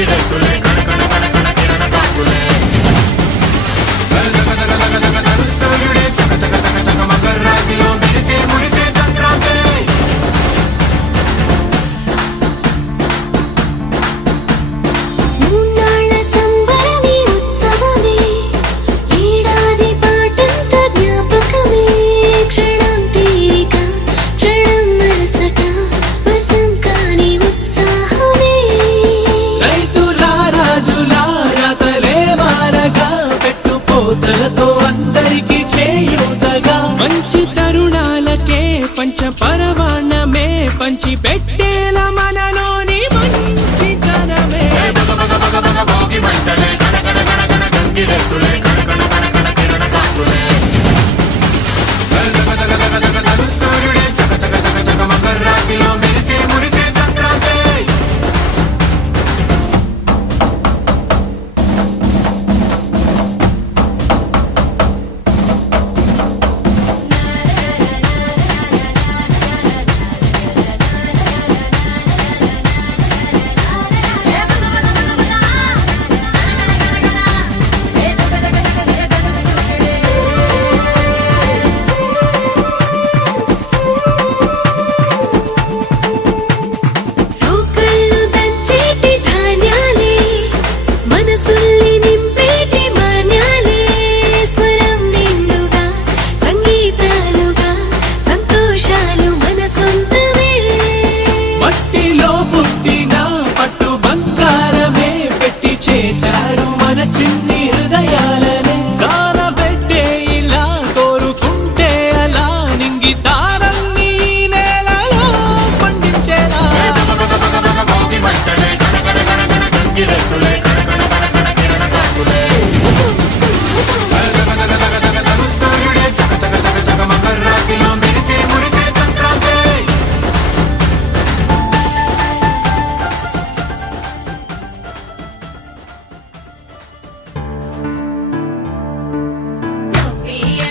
గంగిరెద్దులే కణకణ కణకణ కిరణ కాకులే సూర్యుడే చక చక చక చక మకర రాశిలో మెరిసే మురిసే సంక్రాంతి అందరికి చేయూతగా మంచి తరుణాలకే పంచ పరమాన్నమే పంచి పెట్టేల మనలోని మంచితనమే భోగి మంటలే కణకణ కణకణ గంగిరెద్దులే కణకణ కణకణ కిరణ కాకులే సూర్యుడే చక చక చక చక మకర రాశిలో మెరిసే మురిసే సంక్రాంతి గంగిరెద్దులే కణకణ కణకణ కిరణ కాకులే సూర్యుడే చక చక చక చక మకర రాశిలో మెరిసే మురిసే సంక్రాంతి Don't be